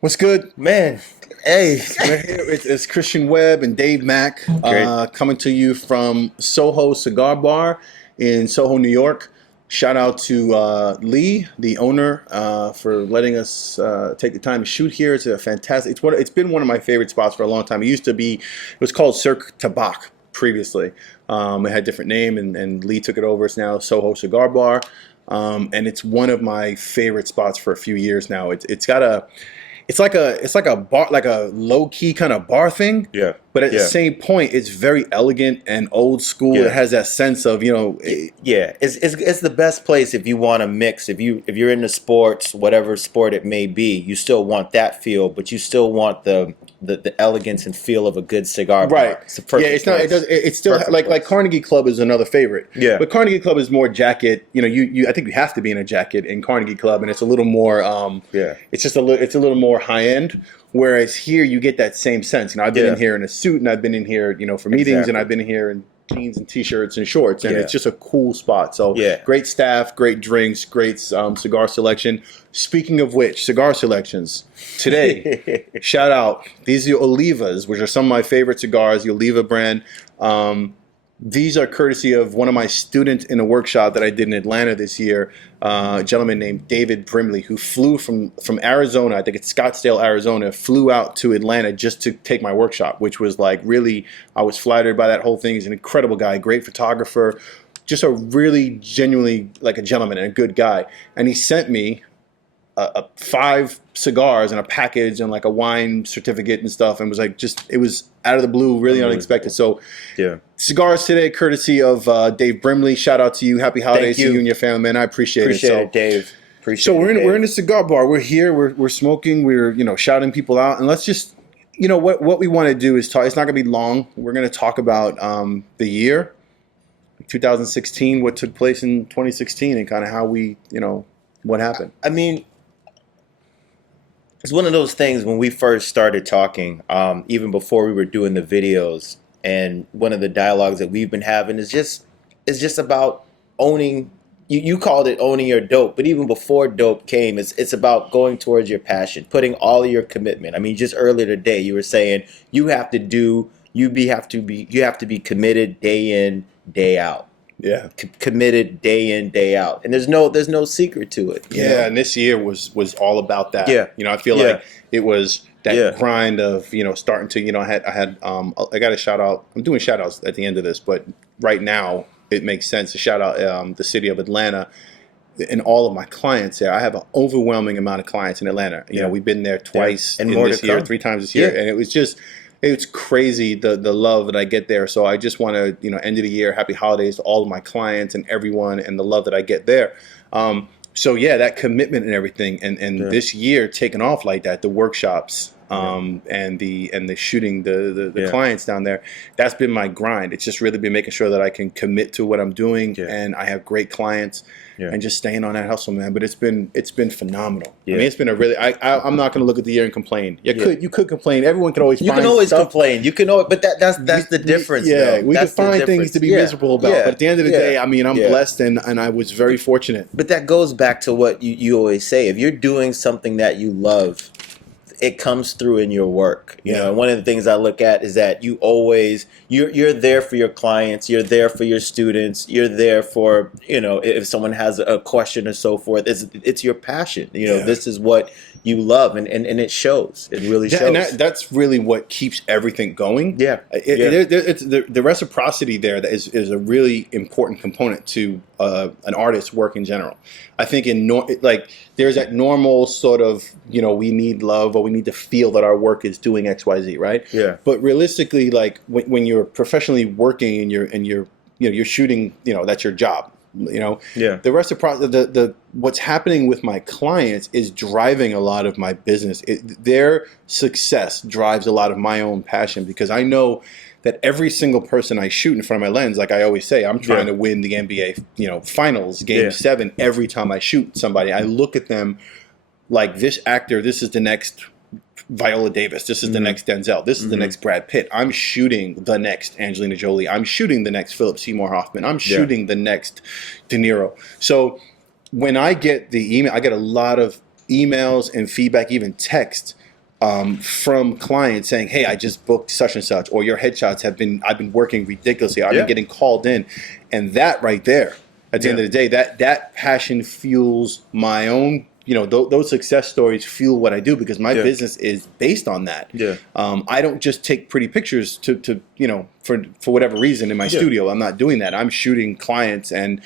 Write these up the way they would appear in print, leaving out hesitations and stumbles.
What's good? Man, hey. We're here. It's Christian Webb and Dave Mack Great. coming to you from SoHo Cigar Bar in SoHo, New York. Shout out to Lee, the owner, for letting us take the time to shoot here. It's a fantastic. It's been one of my favorite spots for a long time. It was called Cirque Tabac previously. It had a different name, and Lee took it over. It's now SoHo Cigar Bar, and it's one of my favorite spots for a few years now. It's like a bar, like a low key kind of bar thing. Yeah. But at the Yeah. same point, it's very elegant and old school. Yeah. It has that sense of, Yeah, it's the best place if you want to mix. If you're into sports, whatever sport it may be, you still want that feel, but you still want the elegance and feel of a good cigar bar. right. It's the perfect Yeah, it's not. It place. does. It's still Perfect like place. Carnegie Club is another favorite. Yeah. But Carnegie Club is more jacket. I think you have to be in a jacket in Carnegie Club, and it's a little more. Yeah. It's just it's a little more high end. Whereas here, you get that same sense. I've been Yeah. in here in a suit, and I've been in here, for meetings, Exactly. and I've been here in jeans and t-shirts and shorts, and Yeah. it's just a cool spot. So Yeah. great staff, great drinks, great cigar selection. Speaking of which, cigar selections today. Shout out, these are the Olivas, which are some of my favorite cigars, the Oliva brand. These are courtesy of one of my students in a workshop that I did in Atlanta this year, a gentleman named David Brimley, who flew from Arizona, I think it's Scottsdale, Arizona, flew out to Atlanta just to take my workshop, which was like really, I was flattered by that whole thing. He's an incredible guy, great photographer, just a really genuinely like a gentleman and a good guy. And he sent me 5 cigars and a package and like a wine certificate and stuff, and was like, it was out of the blue, really unexpected. So Yeah. cigars today, courtesy of Dave Brimley. Shout out to you. Happy holidays to you. you and your family, man. I appreciate Appreciate it. it, Dave. Appreciate So it, Dave. we're in a cigar bar. We're here. We're smoking. We're shouting people out, and let's just what we want to do is talk. It's not going to be long. We're going to talk about the year 2016, what took place in 2016, and kind of how we what happened. I mean, it's one of those things when we first started talking, even before we were doing the videos, and one of the dialogues that we've been having is just about owning. You called it owning your dope, but even before dope came, it's about going towards your passion, putting all of your commitment. I mean, just earlier today, you were saying you have to be committed day in, day out. Yeah. Committed day in, day out, and there's no secret to it. you know? Yeah, and this year was all about that. Yeah. I feel Yeah. like it was that Yeah. grind of starting to I got a shout out. I'm doing shout outs at the end of this, but right now it makes sense to shout out the city of Atlanta and all of my clients there. I have an overwhelming amount of clients in Atlanta. Yeah. We've been there twice And in more this to year, come. 3 times this year, Yeah. and it's crazy the love that I get there. So I just want to end of the year, happy holidays to all of my clients and everyone, and the love that I get there. So yeah, that commitment and everything, and Yeah. this year taking off like that, the workshops, and the shooting the Yeah. clients down there. That's been my grind. It's just really been making sure that I can commit to what I'm doing, Yeah. and I have great clients. Yeah. And just staying on that hustle, man. But it's been phenomenal. Yeah. I mean, it's been a really. I'm not going to look at the year and complain. You Yeah. could complain. Everyone can always. You find can always stuff. complain. You can always, but that's the difference. Yeah, though. we That's can the find things difference. to be Yeah. miserable about. Yeah. But at the end of the Yeah. day, I mean, I'm Yeah. blessed and I was very fortunate. But that goes back to what you always say. If you're doing something that you love, it comes through in your work. Yeah. And one of the things I look at is that you're there for your clients, you're there for your students, you're there for, if someone has a question or so forth. It's your passion. Yeah. This is what you love, and it shows. It really shows. And that's really what keeps everything going. Yeah. It's the reciprocity there that is a really important component to an artist's work in general. I think there's that normal sort of we need love or we need to feel that our work is doing XYZ, right? Yeah. But realistically, like when you're professionally working and you're shooting, that's your job. Yeah. The reciprocity, the what's happening with my clients is driving a lot of my business. Their success drives a lot of my own passion, because I know that every single person I shoot in front of my lens, like I always say, I'm trying to win the NBA, finals, game 7 every time I shoot somebody. I look at them like, this actor, this is the next Viola Davis, this is the next Denzel, this is the next Brad Pitt. I'm shooting the next Angelina Jolie. I'm shooting the next Philip Seymour Hoffman. I'm shooting the next De Niro. So when I get the email, I get a lot of emails and feedback, even text, from clients saying, "Hey, I just booked such and such," or "Your headshots have been I've been working ridiculously. I've been getting called in," and that right there, at the end of the day, that passion fuels my own. Those success stories fuel what I do because my business is based on that. I don't just take pretty pictures to for whatever reason in my studio. I'm not doing that. I'm shooting clients, and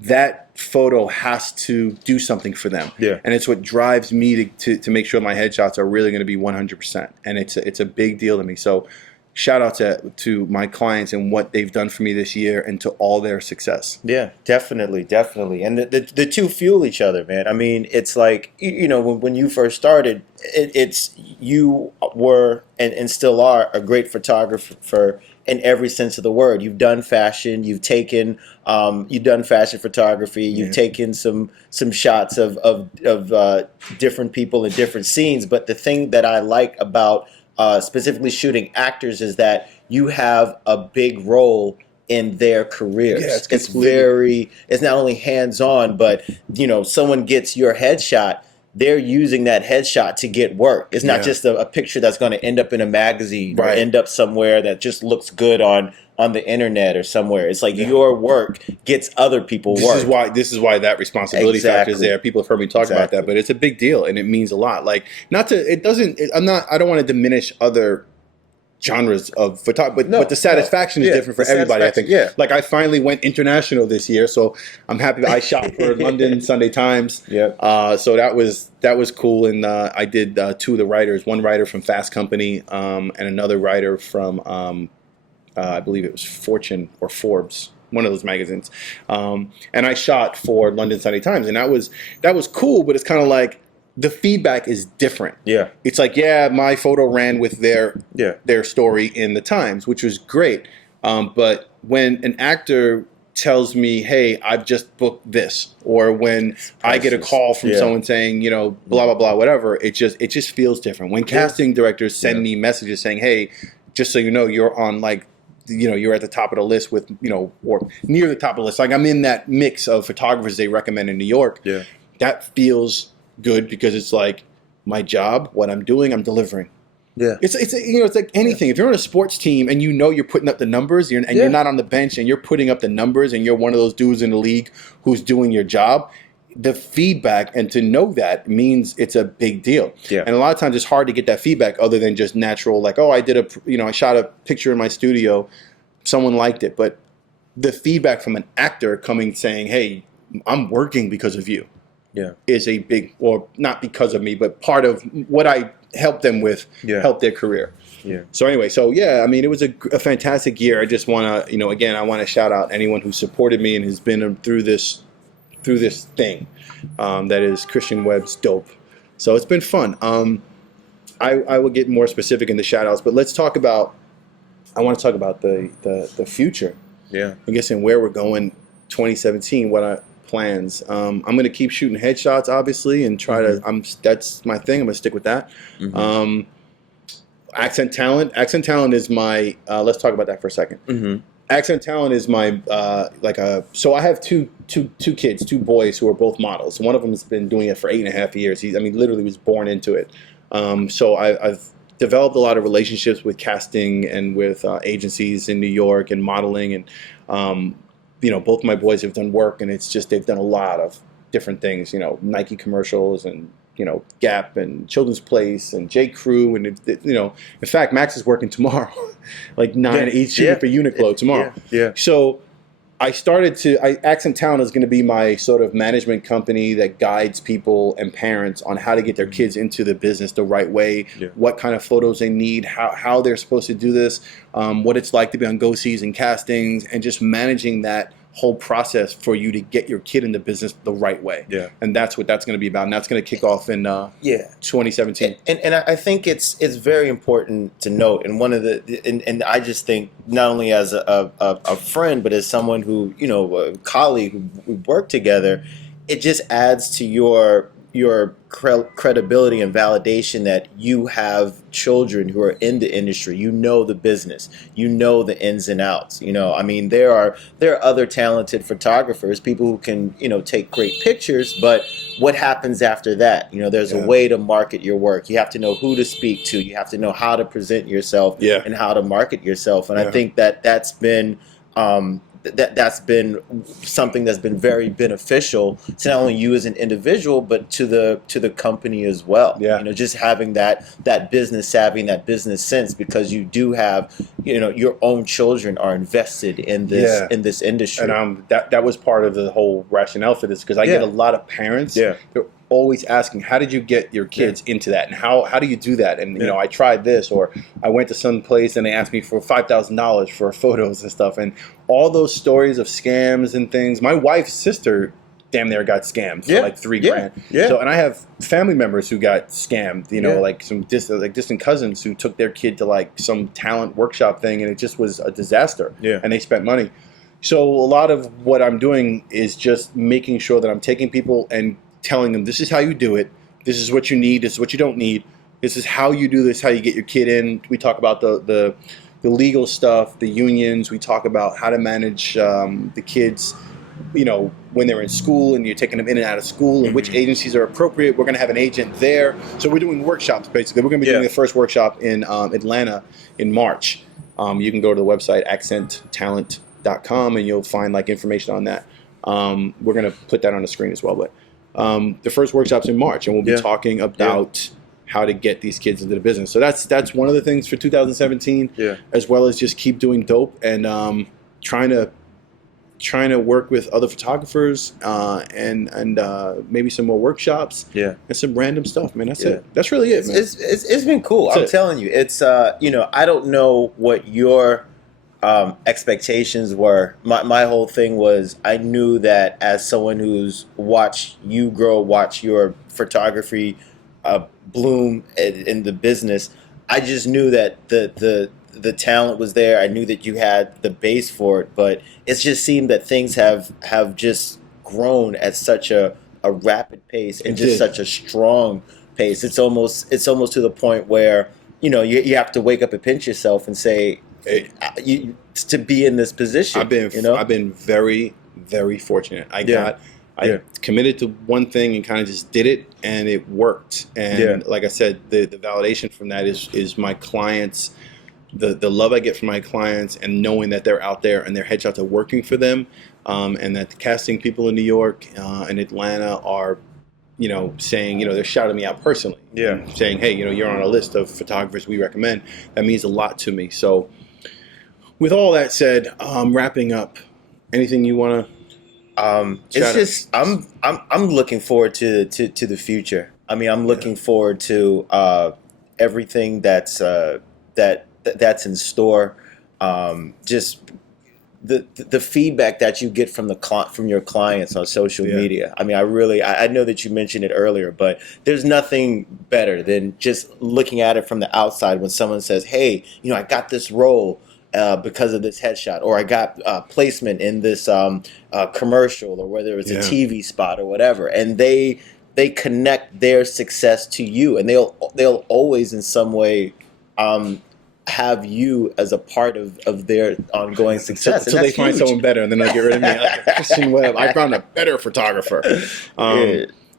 that photo has to do something for them. And it's what drives me to make sure my headshots are really going to be 100%. And it's a big deal to me. So shout out to my clients and what they've done for me this year and to all their success. Yeah, definitely. And the two fuel each other, man. I mean, it's like, when you first started, it's you were and still are a great photographer in every sense of the word. You've done fashion, you've done fashion photography, you've taken some shots of different people in different scenes. But the thing that I like about specifically shooting actors is that you have a big role in their careers. It's not only hands-on, but someone gets your headshot, they're using that headshot to get work. It's not just a picture that's going to end up in a magazine or end up somewhere that just looks good on the internet or somewhere. It's like your work gets other people work. This is why that responsibility factor is there. People have heard me talk about that, but it's a big deal and it means a lot. Like I don't want to diminish other genres of photography, but the satisfaction is different for everybody. I think. Like I finally went international this year, so I'm happy that I shot for London Sunday Times. So that was cool, and I did two of the writers. One writer from Fast Company, and another writer from I believe it was Fortune or Forbes, one of those magazines. And I shot for London Sunday Times, and that was cool. But it's kind of like the feedback is different. It's like, my photo ran with their story in the Times, which was great. But when an actor tells me, "Hey, I've just booked this," or when I get a call from someone saying, blah blah blah, whatever, it just feels different. When casting directors send me messages saying, "Hey, just so you know, you're on you're at the top of the list with, or near the top of the list." Like I'm in that mix of photographers they recommend in New York. That feels good because it's like my job, what I'm doing, I'm delivering. It's like anything. If you're on a sports team and you're putting up the numbers, you're not on the bench and you're putting up the numbers and you're one of those dudes in the league who's doing your job, the feedback and to know that means it's a big deal. And a lot of times it's hard to get that feedback other than just natural, like, oh, I shot a picture in my studio, someone liked it. But the feedback from an actor coming saying, "Hey, I'm working because of you," is a big, or not because of me, but part of what I helped them with, helped their career. So anyway, I mean, it was a fantastic year. I just want to, again, I want to shout out anyone who supported me and has been through this thing that is Christian Webb's dope. So it's been fun. I will get more specific in the shout outs, but I want to talk about the future. I guess, and where we're going 2017, what our plans. I'm going to keep shooting headshots, obviously, and try to, that's my thing. I'm going to stick with that. Accent talent is my, let's talk about that for a second. Accent talent is my so I have two kids, two boys who are both models. One of them has been doing it for 8.5 years. He literally was born into it. So I've developed a lot of relationships with casting and with agencies in New York and modeling, and both my boys have done work, and it's just they've done a lot of different things. Nike commercials and Gap and Children's Place and J. Crew, and in fact, Max is working tomorrow, like 9 each shooting for Uniqlo tomorrow. So I started Accent Talent is going to be my sort of management company that guides people and parents on how to get their kids into the business the right way, what kind of photos they need, how they're supposed to do this, what it's like to be on go-sees and castings, and just managing that whole process for you to get your kid in the business the right way. And that's what that's going to be about. And that's going to kick off in 2017. And I think it's very important to note, and one of and I just think not only as a friend, but as someone who, a colleague who worked together, it just adds to your credibility and validation that you have children who are in the industry. The business, the ins and outs. I mean, there are other talented photographers, people who can take great pictures, but what happens after that? You know, there's a way to market your work. You have to know who to speak to. You have to know how to present yourself and how to market yourself. And I think that's been that's been something that's been very beneficial to not only you as an individual, but to the company as well. Yeah. You know, just having that business savvy and that business sense, because you do have, you know, your own children are invested in this industry. And that was part of the whole rationale for this, because I get a lot of parents. They're always asking, how did you get your kids into that, and how do you do that? And you know, I tried this, or I went to some place and they asked me for $5,000 for photos and stuff, and all those stories of scams and things. My wife's sister damn near got scammed for like $3,000. So, and I have family members who got scammed, you know, like some distant cousins who took their kid to like some talent workshop thing, and it just was a disaster. And they spent money. So a lot of what I'm doing is just making sure that I'm taking people and telling them, this is how you do it. This is what you need. This is what you don't need. This is how you do this, how you get your kid in. We talk about the legal stuff, the unions. We talk about how to manage the kids, you know, when they're in school and you're taking them in and out of school, and which agencies are appropriate. We're going to have an agent there. So we're doing workshops, basically. We're going to be doing the first workshop in Atlanta in March. You can go to the website accenttalent.com and you'll find like information on that. We're going to put that on the screen as well. But the first workshop's in March, and we'll be talking about how to get these kids into the business. So that's one of the things for 2017, as well as just keep doing dope and trying to work with other photographers and maybe some more workshops and some random stuff, man. That's it. That's really it, man. It's been cool. I'm telling you, it's you know, I don't know what your expectations were. My whole thing was, I knew that as someone who's watched you grow, watch your photography bloom in the business, I just knew that the talent was there. I knew that you had the base for it, but it's just seemed that things have just grown at such a rapid pace and just such a strong pace. It's almost to the point where, you know, you have to wake up and pinch yourself and say, to be in this position. I've been very, very fortunate. I committed to one thing and kind of just did it, and it worked. And like I said, the validation from that is my clients, the love I get from my clients, and knowing that they're out there and their headshots are working for them, and that the casting people in New York and Atlanta are, you know, saying, you know, they're shouting me out personally, saying, hey, you know, you're on a list of photographers we recommend. That means a lot to me. So with all that said, wrapping up, anything you want to it's just I'm looking forward to the future. I mean, I'm looking forward to everything that's in store. Just the feedback that you get from your clients on social media. I mean, I know that you mentioned it earlier, but there's nothing better than just looking at it from the outside when someone says, hey, you know, I got this role because of this headshot, or I got placement in this commercial, or whether it's a TV spot or whatever, and they connect their success to you, and they'll always in some way have you as a part of their ongoing success. Until they find someone better, and then they'll get rid of me. Like Christian Webb, I found a better photographer.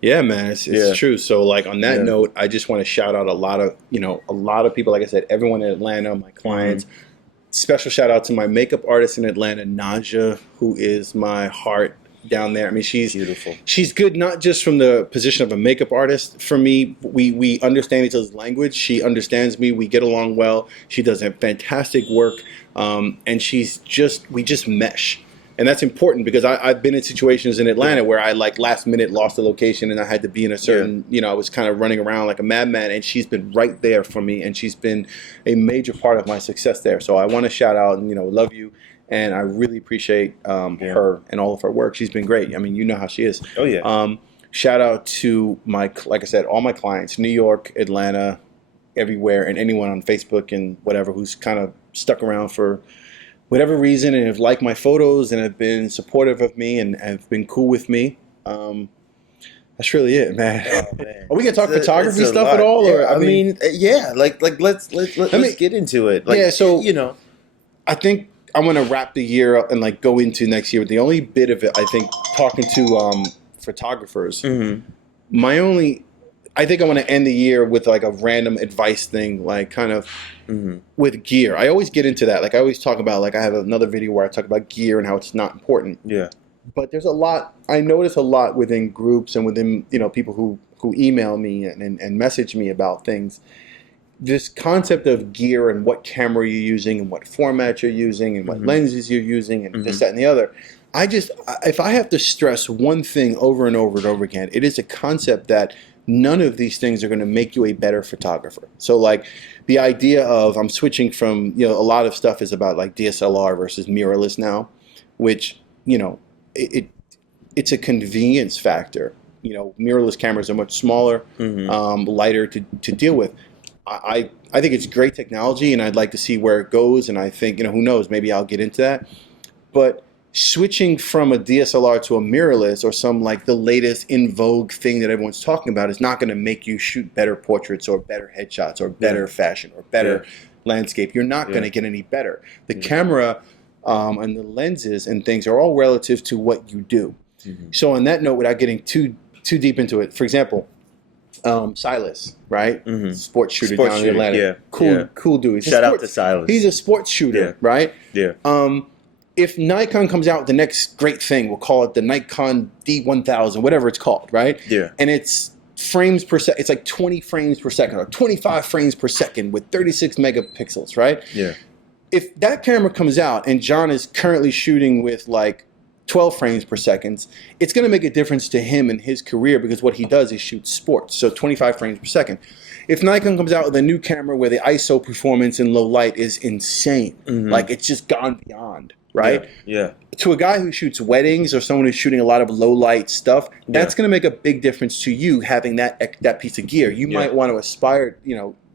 Yeah, man, it's true. So, like, on that note, I just want to shout out a lot of people. Like I said, everyone in Atlanta, my clients. Special shout out to my makeup artist in Atlanta, Naja, who is my heart down there. I mean, she's beautiful. She's good, not just from the position of a makeup artist. For me, we understand each other's language. She understands me. We get along well. She does fantastic work, and we just mesh. And that's important, because I've been in situations in Atlanta where I like last minute lost the location and I had to be in a certain, you know, I was kind of running around like a madman, and she's been right there for me, and she's been a major part of my success there. So I want to shout out and, you know, love you. And I really appreciate her and all of her work. She's been great. I mean, you know how she is. Oh, yeah. Shout out to like I said, all my clients, New York, Atlanta, everywhere, and anyone on Facebook and whatever who's kind of stuck around for whatever reason and have liked my photos and have been supportive of me and have been cool with me. That's really it, man. Oh, man. Are we gonna talk photography stuff at all? Or I mean, let's get into it. Like, so you know, I think I'm gonna wrap the year up and like go into next year. The only bit of it, I think, talking to photographers, I think I want to end the year with like a random advice thing, like kind of with gear. I always get into that. Like I always talk about, like I have another video where I talk about gear and how it's not important. Yeah. But there's a lot, I notice a lot within groups and within, people who email me and message me about things. This concept of gear and what camera you're using and what format you're using and what lenses you're using and this, that, and the other. If I have to stress one thing over and over and over again, it is a concept that none of these things are going to make you a better photographer. So like the idea of I'm switching from, a lot of stuff is about like DSLR versus mirrorless now, which, it's a convenience factor. Mirrorless cameras are much smaller, lighter to deal with. I think it's great technology, and I'd like to see where it goes. And I think, who knows, maybe I'll get into that. But switching from a DSLR to a mirrorless or some like the latest in vogue thing that everyone's talking about is not going to make you shoot better portraits or better headshots or better fashion or better landscape. You're not going to get any better. The camera and the lenses and things are all relative to what you do. So on that note, without getting too deep into it, for example, Silas, right? Sports shooter down in Atlanta. Cool dude. Shout out to Silas. He's a sports shooter, right? Yeah. If Nikon comes out with the next great thing, we'll call it the Nikon D1000, whatever it's called, right? Yeah. And it's frames per second. It's like 20 frames per second or 25 frames per second with 36 megapixels, right? Yeah. If that camera comes out and John is currently shooting with like 12 frames per second, it's going to make a difference to him in his career because what he does is shoot sports. So 25 frames per second. If Nikon comes out with a new camera where the ISO performance in low light is insane, like it's just gone beyond, right? Yeah. To a guy who shoots weddings or someone who's shooting a lot of low light stuff, that's going to make a big difference to you having that piece of gear. You might want to aspire,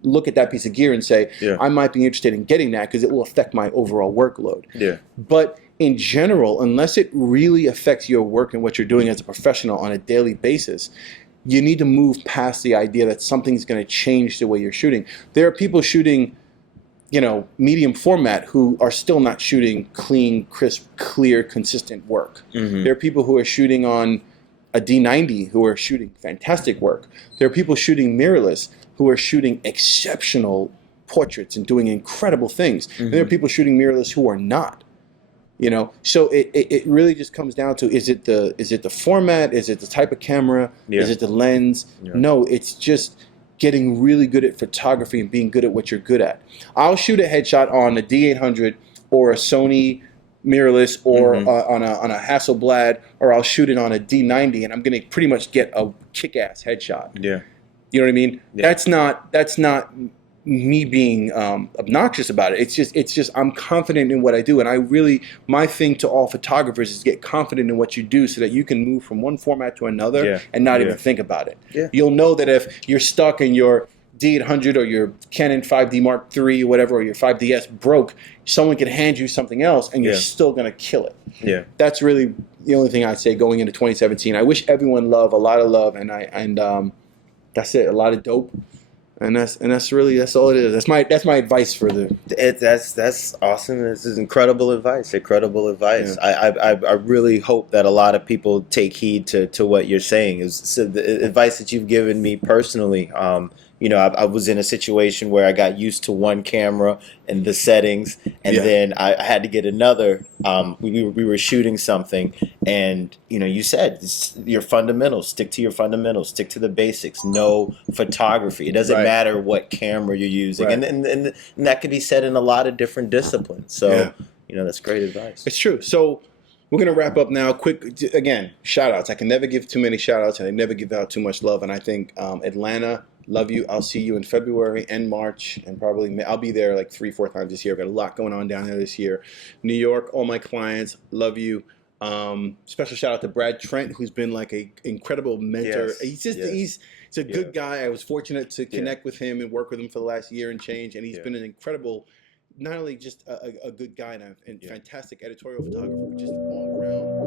look at that piece of gear and say, I might be interested in getting that because it will affect my overall workload. Yeah. But in general, unless it really affects your work and what you're doing as a professional on a daily basis, you need to move past the idea that something's going to change the way you're shooting. There are people shooting, medium format who are still not shooting clean, crisp, clear, consistent work. There are people who are shooting on a D90 who are shooting fantastic work. There are people shooting mirrorless who are shooting exceptional portraits and doing incredible things. And there are people shooting mirrorless who are not. So it really just comes down to, is it the format? Is it the type of camera? Is it the lens? No, it's just getting really good at photography and being good at what you're good at. I'll shoot a headshot on a D800 or a Sony mirrorless or on a Hasselblad, or I'll shoot it on a D90 and I'm going to pretty much get a kick-ass headshot. Yeah. You know what I mean? Yeah. That's not me being obnoxious about it. It's just I'm confident in what I do, and my thing to all photographers is get confident in what you do so that you can move from one format to another and not even think about it. Yeah. You'll know that if you're stuck in your D800 or your Canon 5D Mark III or whatever, or your 5DS broke, someone can hand you something else and you're still going to kill it. Yeah. That's really the only thing I'd say going into 2017. I wish everyone a lot of love, and that's it, a lot of dope. And that's all it is. That's my advice for the. That's awesome. This is incredible advice. Yeah. I really hope that a lot of people take heed to what you're saying. So the advice that you've given me personally. I was in a situation where I got used to one camera and the settings, and then I had to get another. We were shooting something, and you said your fundamentals. Stick to your fundamentals. Stick to the basics. No photography. It doesn't matter what camera you're using, and that could be said in a lot of different disciplines. So that's great advice. It's true. So we're going to wrap up now. Quick, again, shout-outs. I can never give too many shout-outs, and I never give out too much love. And I think Atlanta, love you. I'll see you in February and March, and probably I'll be there like 3-4 times this year. I've got a lot going on down there this year. New York, all my clients, love you. Special shout-out to Brad Trent, who's been like an incredible mentor. He's a good guy. I was fortunate to connect with him and work with him for the last year and change, and he's been an incredible, not only just a good guy and fantastic editorial photographer, but just all around